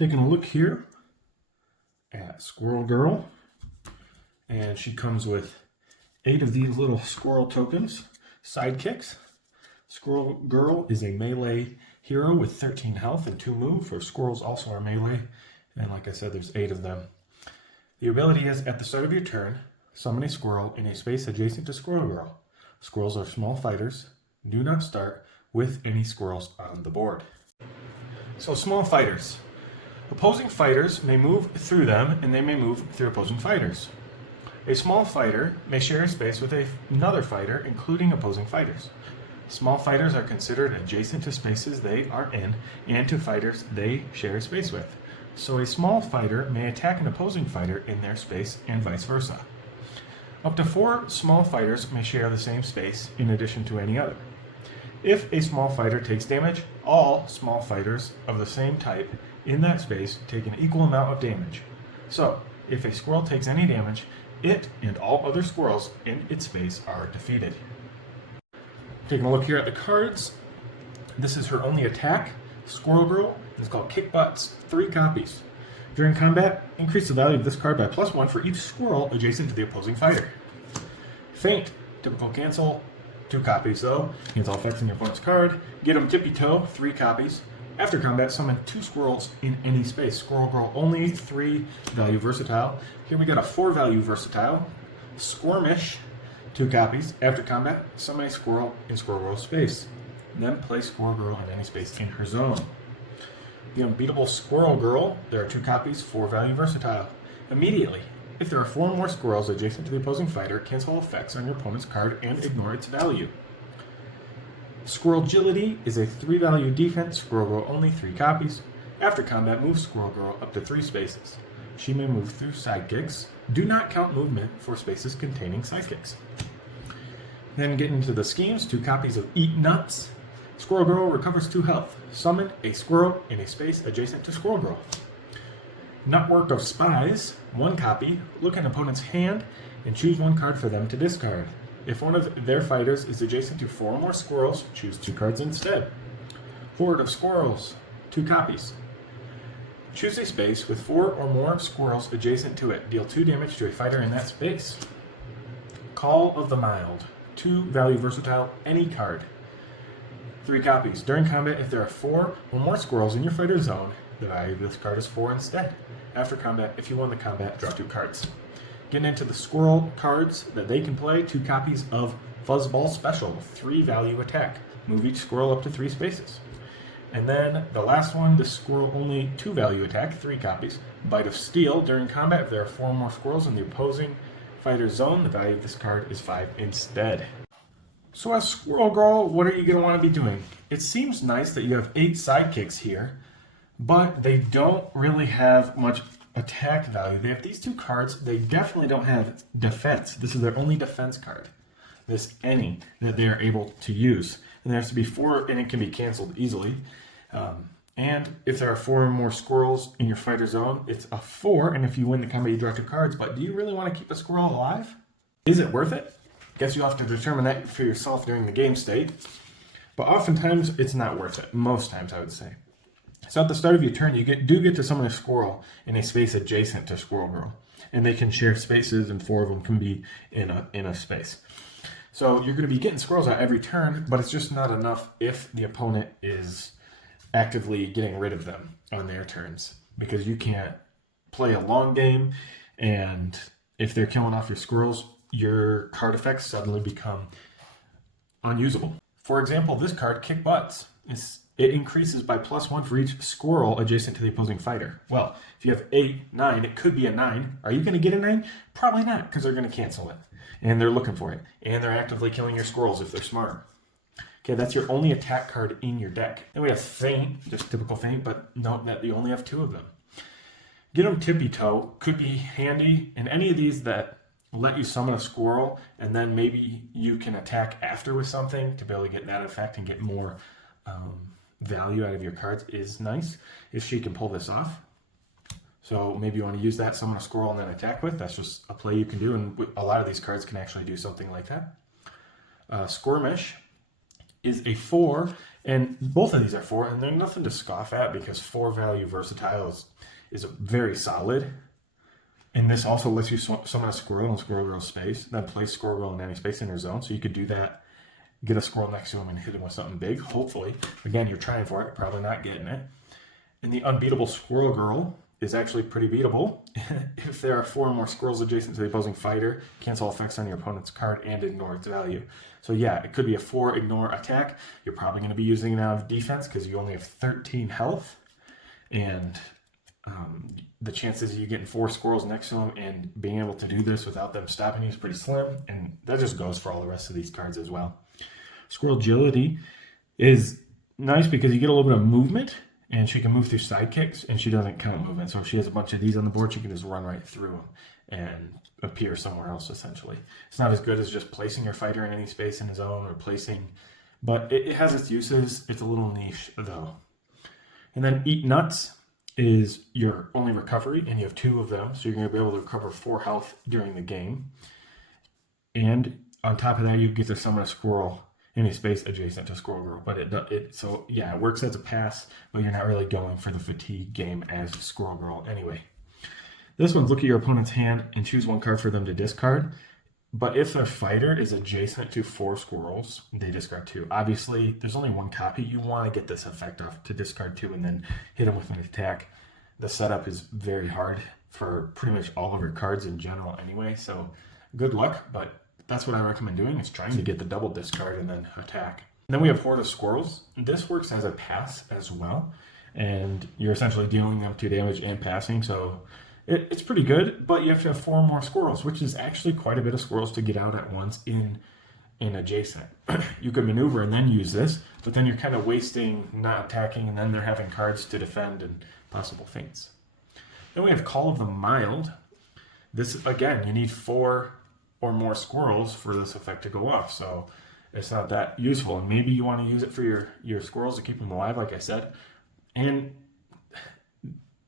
Taking a look here at Squirrel Girl, and she comes with 8 of these little squirrel tokens, sidekicks. Squirrel Girl is a melee hero with 13 health and 2 move, for squirrels also are melee, and like I said, there's 8 of them. The ability is, at the start of your turn, summon a squirrel in a space adjacent to Squirrel Girl. Squirrels are small fighters. Do not start with any squirrels on the board. So small fighters. Opposing fighters may move through them, and they may move through opposing fighters. A small fighter may share a space with another fighter, including opposing fighters. Small fighters are considered adjacent to spaces they are in and to fighters they share a space with. So a small fighter may attack an opposing fighter in their space and vice versa. Up to 4 small fighters may share the same space in addition to any other. If a small fighter takes damage, all small fighters of the same type in that space take an equal amount of damage. So, if a squirrel takes any damage, it and all other squirrels in its space are defeated. Taking a look here at the cards, this is her only attack. Squirrel Girl is called Kick Butts, 3 copies. During combat, increase the value of this card by +1 for each squirrel adjacent to the opposing fighter. Feint, typical cancel, 2 copies though. Cancel effects on your opponent's card. Get 'em Tippy Toe, 3 copies. After combat, summon 2 squirrels in any space. Squirrel Girl only, 3 value versatile. Here we got a 4 value versatile. Squirmish, 2 copies. After combat, summon a squirrel in Squirrel Girl's space. Then place Squirrel Girl in any space in her zone. The Unbeatable Squirrel Girl, there are 2 copies, 4 value versatile. Immediately, if there are 4 more squirrels adjacent to the opposing fighter, cancel effects on your opponent's card and ignore its value. Squirrel Agility is a 3 value defense. Squirrel Girl only, 3 copies. After combat, move Squirrel Girl up to 3 spaces. She may move through sidekicks. Do not count movement for spaces containing sidekicks. Then getting into the schemes, 2 copies of Eat Nuts. Squirrel Girl recovers 2 health. Summon a squirrel in a space adjacent to Squirrel Girl. Network of Spies, 1 copy. Look at an opponent's hand and choose 1 card for them to discard. If one of their fighters is adjacent to 4 or more squirrels, choose 2 cards instead. Horde of Squirrels, 2 copies. Choose a space with 4 or more squirrels adjacent to it. Deal 2 damage to a fighter in that space. Call of the Mild, 2 value versatile, any card. 3 copies. During combat, if there are 4 or more squirrels in your fighter's zone, the value of this card is 4 instead. After combat, if you won the combat, draw 2 cards. Getting into the squirrel cards that they can play, 2 copies of Fuzzball Special with 3 value attack. Move each squirrel up to 3 spaces. And then the last one, the squirrel only 2 value attack, 3 copies. Bite of Steel. During combat, if there are 4 or more squirrels in the opposing fighter's zone, the value of this card is 5 instead. So as Squirrel Girl, what are you going to want to be doing? It seems nice that you have 8 sidekicks here, but they don't really have much attack value. They have these 2 cards. They definitely don't have defense. This is their only defense card. This any that they are able to use. And there has to be 4, and it can be canceled easily. And if there are 4 or more squirrels in your fighter zone, it's a 4, and if you win the combat, you draw 2 cards. But do you really want to keep a squirrel alive? Is it worth it? Guess you'll have to determine that for yourself during the game state. But oftentimes, it's not worth it. Most times, I would say. So at the start of your turn, you do get to summon a squirrel in a space adjacent to Squirrel Girl. And they can share spaces, and 4 of them can be in a space. So you're going to be getting squirrels out every turn, but it's just not enough if the opponent is actively getting rid of them on their turns. Because you can't play a long game, and if they're killing off your squirrels, your card effects suddenly become unusable. For example, this card, Kick Butts, it increases by +1 for each squirrel adjacent to the opposing fighter. Well, if you have 8, 9, it could be a 9. Are you going to get a 9? Probably not, because they're going to cancel it. And they're looking for it. And they're actively killing your squirrels if they're smart. Okay, that's your only attack card in your deck. Then we have Feint, just typical Feint, but note that you only have 2 of them. Get 'em Tippy Toe could be handy in any of these that let you summon a squirrel, and then maybe you can attack after with something to be able to get that effect and get more value out of your cards is nice if she can pull this off. So maybe you want to use that, summon a squirrel, and then attack with. That's just a play you can do, and a lot of these cards can actually do something like that. Squirmish is a 4 And both of these are 4, and they're nothing to scoff at because 4 value versatile is very solid. And this also lets you summon a squirrel in Squirrel Girl space, then place Squirrel Girl in any space in your zone. So you could do that, get a squirrel next to him and hit him with something big, hopefully. Again, you're trying for it, probably not getting it. And the unbeatable Squirrel Girl is actually pretty beatable. If there are 4 or more squirrels adjacent to the opposing fighter, cancel effects on your opponent's card and ignore its value. So yeah, it could be a 4 ignore attack. You're probably going to be using it out of defense because you only have 13 health. And the chances of you getting 4 squirrels next to them and being able to do this without them stopping you is pretty slim. And that just goes for all the rest of these cards as well. Squirrel Agility is nice because you get a little bit of movement. And she can move through sidekicks, and she doesn't count movement. So if she has a bunch of these on the board, she can just run right through them and appear somewhere else, essentially. It's not as good as just placing your fighter in any space in his own or placing, but it has its uses. It's a little niche, though. And then Eat Nuts is your only recovery, and you have 2 of them. So you're going to be able to recover 4 health during the game. And on top of that, you get to summon a squirrel any space adjacent to Squirrel Girl, but it works as a pass, but you're not really going for the fatigue game as Squirrel Girl anyway. This one's look at your opponent's hand and choose 1 card for them to discard. But if their fighter is adjacent to 4 squirrels, they discard 2. Obviously, there's only 1 copy. You want to get this effect off to discard 2 and then hit them with an attack. The setup is very hard for pretty much all of your cards in general anyway, so good luck, but that's what I recommend doing, is trying to get the double discard and then attack. And then we have Horde of Squirrels. This works as a pass as well, and you're essentially dealing them 2 damage and passing, so it's pretty good, but you have to have 4 more squirrels, which is actually quite a bit of squirrels to get out at once in adjacent. You could maneuver and then use this, but then you're kind of wasting not attacking, and then they're having cards to defend and possible feints. Then we have Call of the Mild. This, again, you need 4 or more squirrels for this effect to go off, so it's not that useful. And maybe you want to use it for your squirrels to keep them alive, like I said. And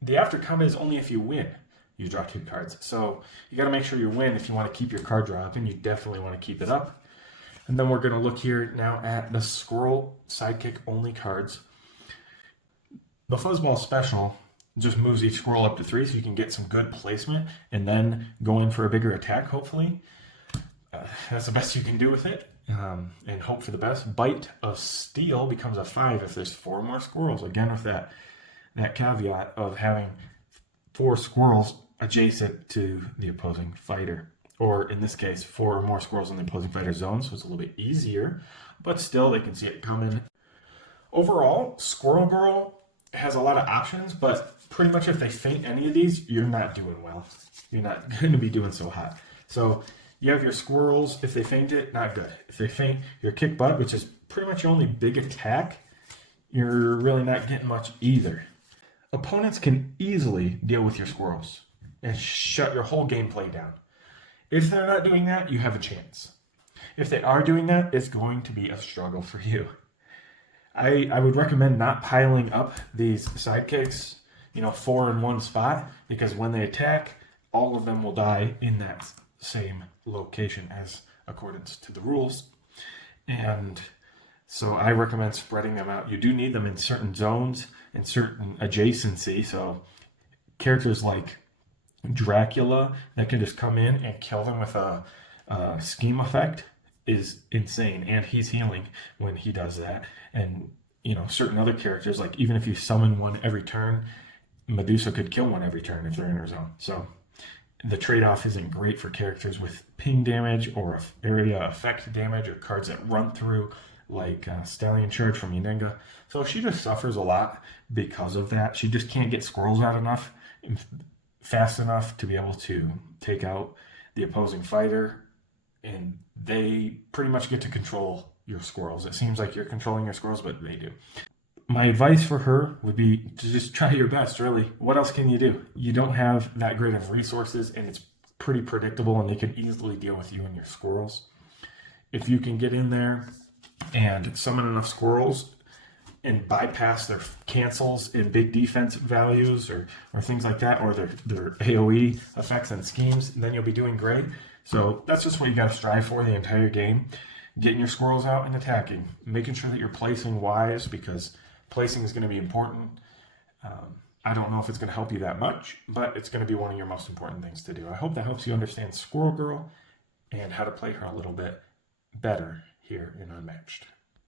the after comment is only if you win, you draw 2 cards. So you got to make sure you win if you want to keep your card draw up, and you definitely want to keep it up. And then we're going to look here now at the Squirrel Sidekick only cards. The Fuzzball Special just moves each squirrel up to 3, so you can get some good placement and then go in for a bigger attack, hopefully. That's the best you can do with it, and hope for the best. Bite of Steel becomes a 5 if there's 4 more squirrels. Again, with that caveat of having 4 squirrels adjacent to the opposing fighter. Or in this case, 4 or more squirrels in the opposing fighter's zone, so it's a little bit easier. But still, they can see it coming. Overall, Squirrel Girl has a lot of options, but pretty much if they feint any of these, you're not doing well. You're not going to be doing so hot. So you have your squirrels. If they feint it, not good. If they feint your kick butt, which is pretty much your only big attack, you're really not getting much either. Opponents can easily deal with your squirrels and shut your whole gameplay down. If they're not doing that, you have a chance. If they are doing that, it's going to be a struggle for you. I would recommend not piling up these sidekicks, 4 in one spot, because when they attack, all of them will die in that same location as accordance to the rules. And so I recommend spreading them out. You do need them in certain zones and certain adjacency. So characters like Dracula that can just come in and kill them with a scheme effect is insane, and he's healing when he does that. And certain other characters, like even if you summon one every turn, Medusa could kill one every turn if they're in her zone. So the trade-off isn't great for characters with ping damage or area effect damage, or cards that run through, like Stallion Charge from Yenenga. So she just suffers a lot because of that. She just can't get squirrels out enough fast enough to be able to take out the opposing fighter, and they pretty much get to control your squirrels. It seems like you're controlling your squirrels, but they do. My advice for her would be to just try your best, really. What else can you do? You don't have that great of resources, and it's pretty predictable, and they can easily deal with you and your squirrels. If you can get in there and summon enough squirrels and bypass their cancels in big defense values or things like that, or their AoE effects and schemes, then you'll be doing great. So that's just what you got to strive for the entire game. getting your squirrels out and attacking, making sure that you're placing wise, because placing is going to be important. I don't know if it's going to help you that much, but it's going to be one of your most important things to do. I hope that helps you understand Squirrel Girl and how to play her a little bit better here in Unmatched.